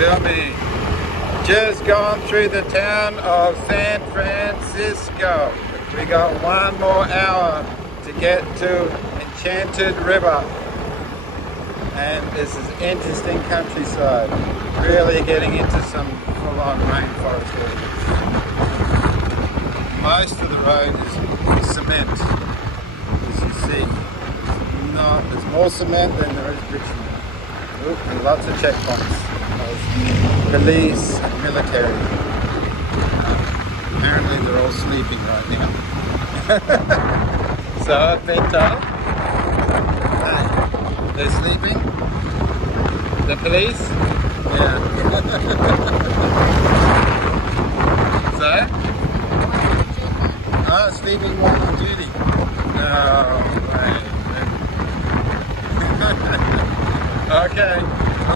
Filming. Just gone through the town of San Francisco. We got 1 more hour to get to Enchanted River. And this is interesting countryside. Really getting into some full-on rainforest areas. Most of the road is cement, as you see. There's more cement than there is bitumen. And lots of checkpoints. Police and military. Apparently they're all sleeping right now. So I've been told. Hey, they're sleeping? The police? Yeah. So? Oh, sleeping while on duty. No way. Okay.